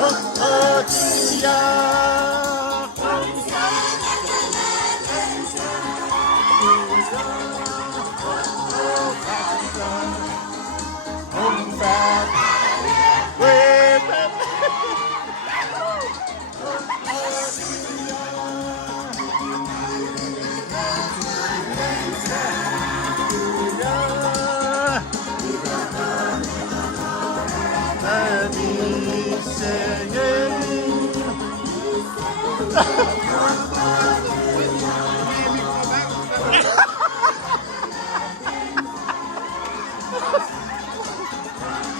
어디야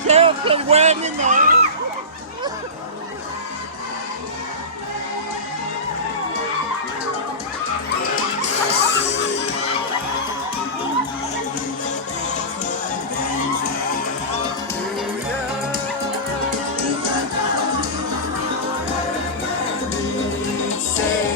Theo cần quen đi mà. Say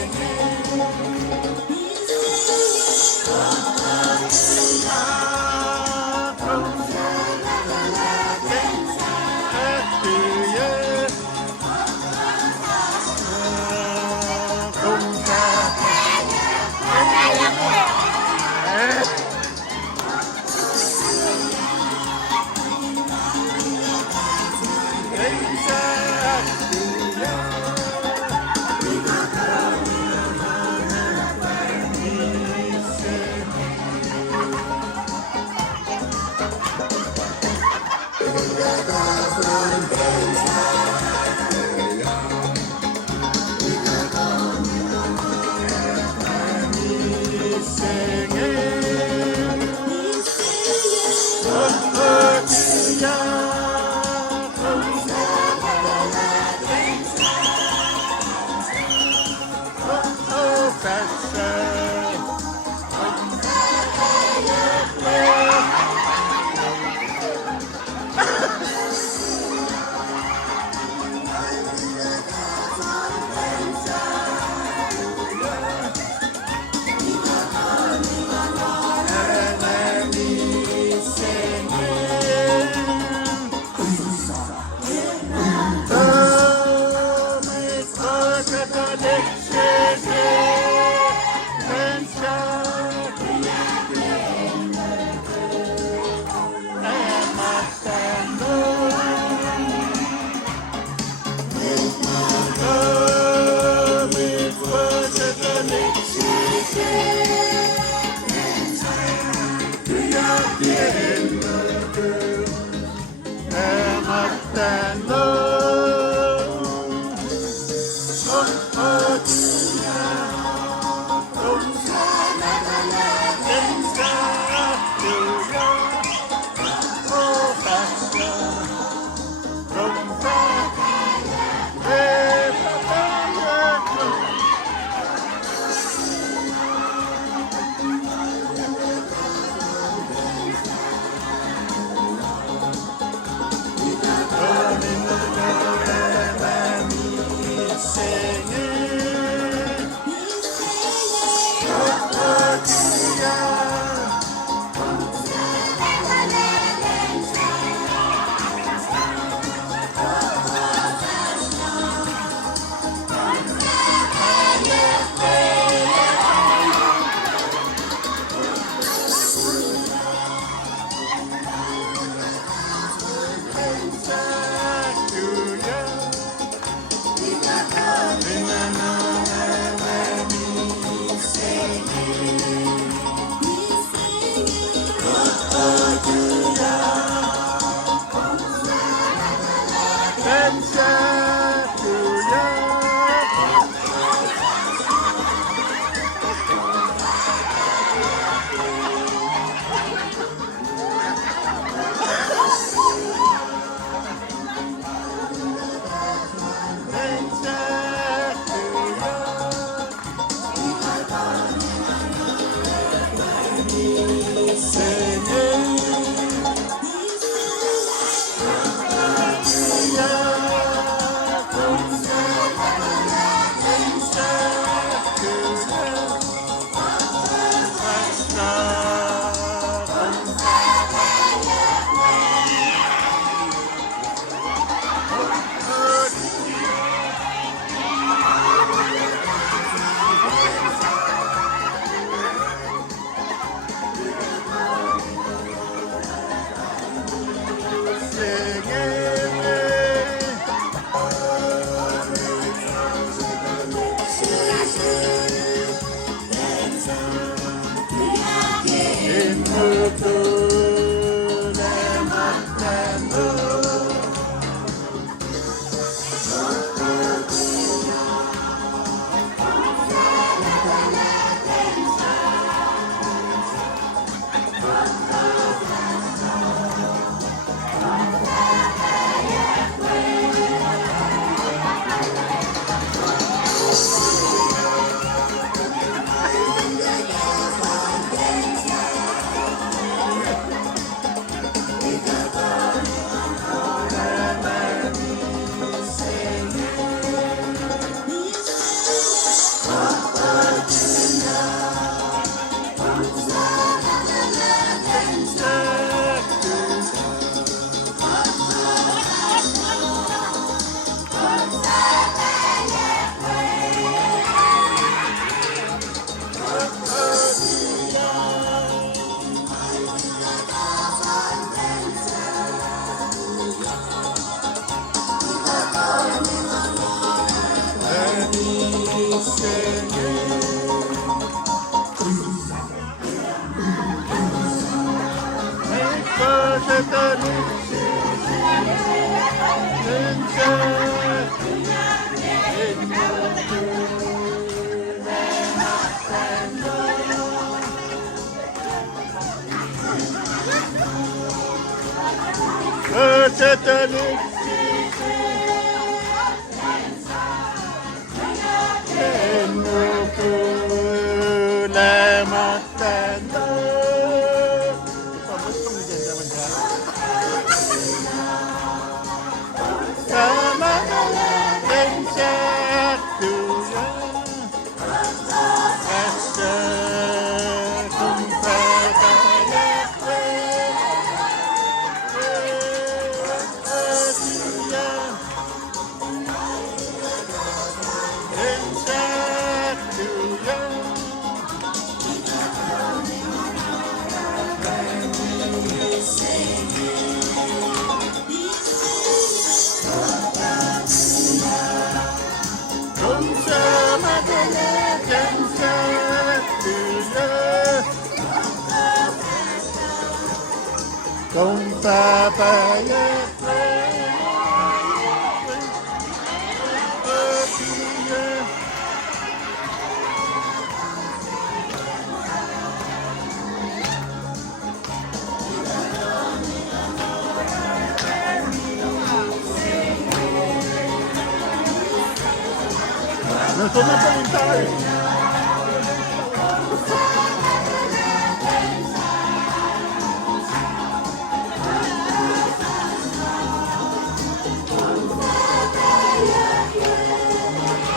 Non sono napolitani.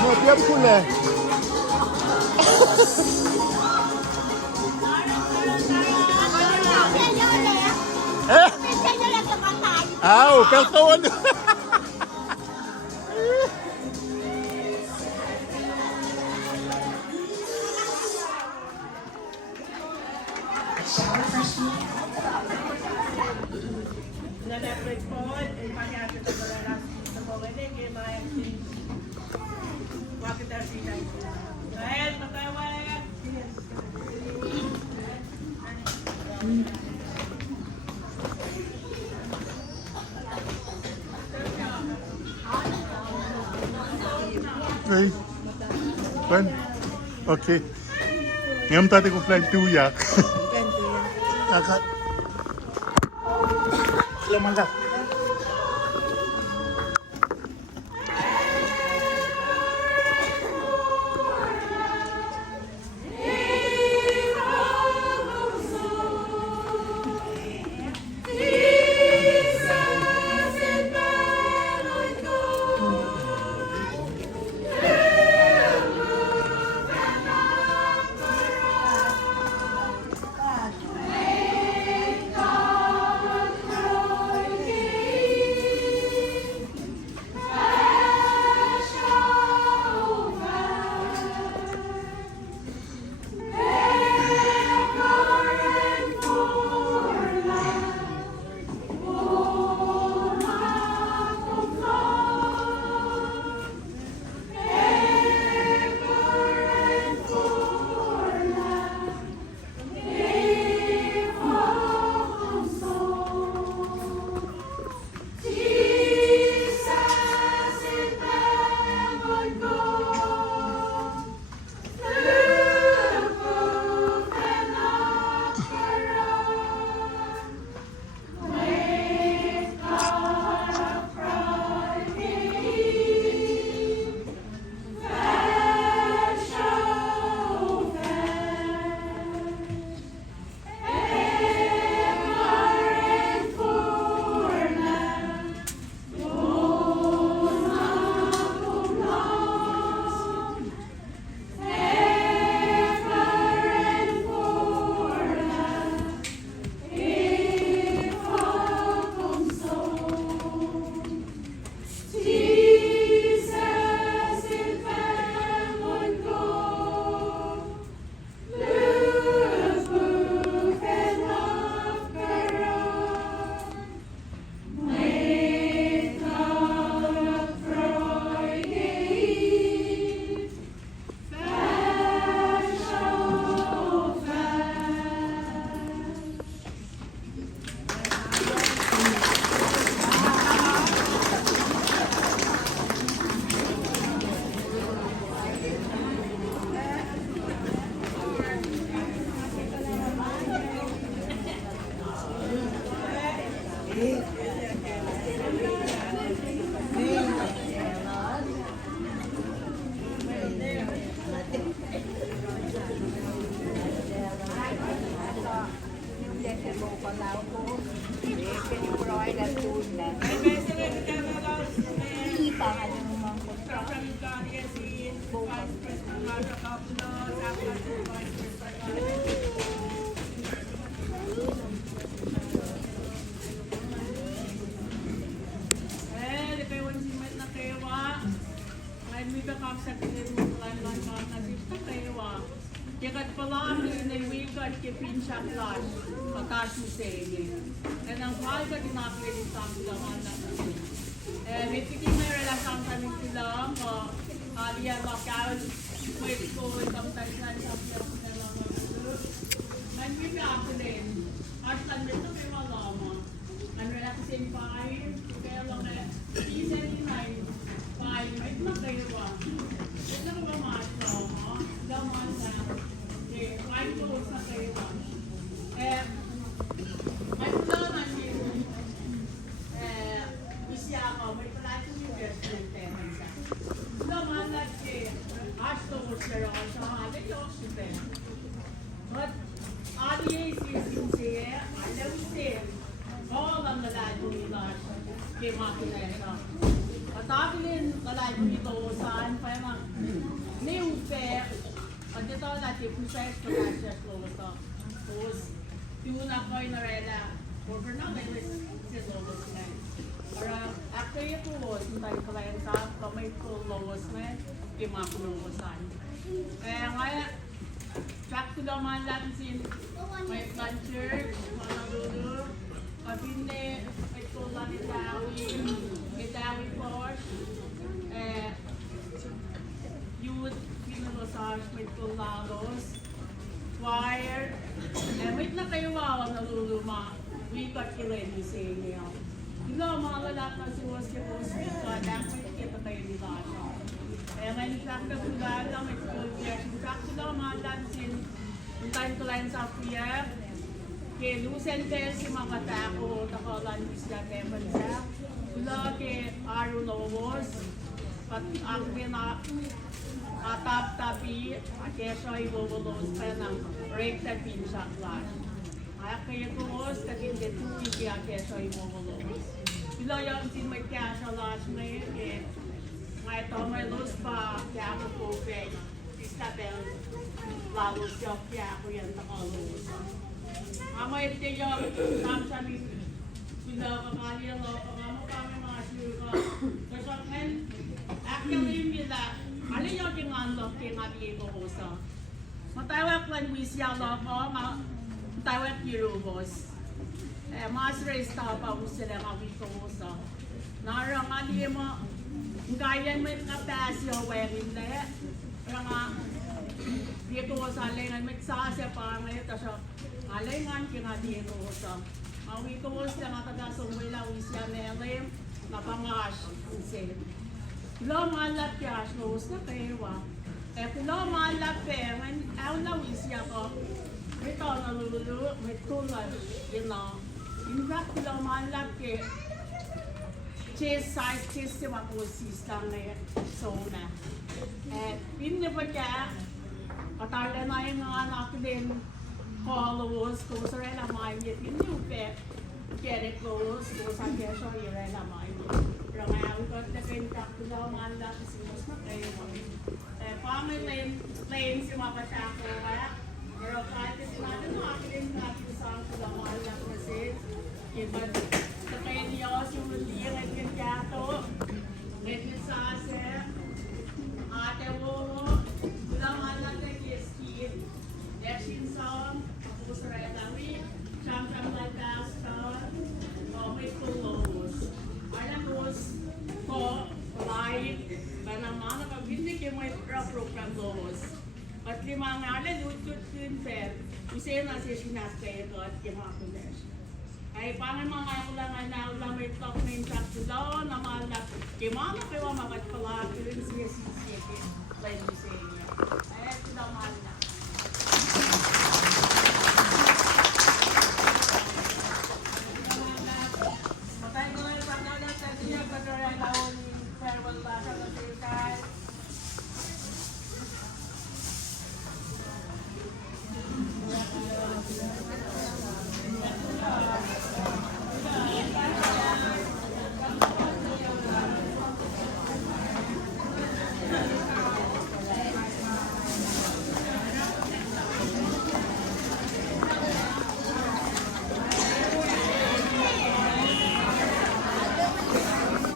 No, tiap pula. Au, pelton. Hey, Ben. Okay. Ngam tadi ko flight 2 yak. Kakak. Selamat dah. Jagat palang in weekend ke pincha class atas museum. Dan ang hal ka dinapili sa mga na. May tikim na relasyon kami sila ko aliya lockdown with ko sometimes na sa lang. Man we ka din. At kan dito may malama. Ang relasyon pa ay kaya lang season 9 pa may magkaiwa. Ito ko ba mo? Gaman na. Ay ko sa kayo. Ay ko na din. Isya ko may pala yung investment tema sa. Gaman na ke. Asto ko siya sa hali yo siya. But audience is sincere. I know siya. All ang nalado nila ke makinesa. Atagin nalado nito saan pa na new fair. At ito natin, process ko na siya close up. Tapos, yung una ko yung narela, over na, may siya lowest na. Para, after yung close, yung tayo kalayan sa, kamay ko lowest na, yung mga kulosan. Kaya nga, track to naman lang sin, may church, Honolulu, Kabinde, may kulang Itawi Force, youth, massage with Pulalos, choir, wait na kayo Honolulu, we got killing you say niyo. Ilo, mga lalak na siwas ka po sa dapat kita kayo nila siya. May track na pula lang, may school care, track sila mga lansin, yung time ko lang sa kuya, kay Lucen Bell si mga tako, takalan isla teman sa, ilo kay Aro Lobos, at ang tapi kesyo ibubulos pa ng rape na pincha class. Kaya kayo tuos, katindi tuwi kaya kesyo ibubulos. Bila yung sin may kesyo lash na yun, may ito may lus pa, kaya ako po peg. Istabel, lalo siya, kaya ako yan nakalus. May ito yung samsami, bila kakali ang lopang, kami mga syurga. Kasi men, actually yung nila, ano yung kinandok kinabigay ko ko sa? Matawag lang wisya lang ko, matawag kirubos. Mas race pa ko sila ngabigay ko sa. Narang ali mo, kaya mo yung kapasyo, wearing na. Pero nga, dito ko sa alingan, may sasya pa ngayon, tapos alingan kinabigay ko sa. Mawi ko sila nga tagasong wala wisya na elim, napangash, insin. Lo malap ya shows na kayo lo malap men aw na wisya ko ito na lulu may tulad in fact lo malap ke chest size chest si mapusis lang na so na pin niya pa kaya katala na yung mga anak din followers ko sa rela mga pin niyo pe get it close ko sa kesyo yung rela mga pero ngayon ko na kintak ko daw mga anak si Mas na kayo. Family lane si mga patako kaya. Pero kahit kasi natin no, akin natin sa ko daw mga anak kasi. Iba sa kayo niyo si Mundi ang kinkato. Ngayon sa ase. Ate mo. Kulang anak na kiskid. Deshin song. Ako sa Redami. Champion like Gaston. May tulos. Ko, live, banamana pag hindi kayo may program los. At lima nga ala, lutut din sir. Kasi na siya sinastay ito at kimakulis. Ay, pangan mga ulangan na ulang may talk na yung sakto daw, na malap. Kimana kayo magat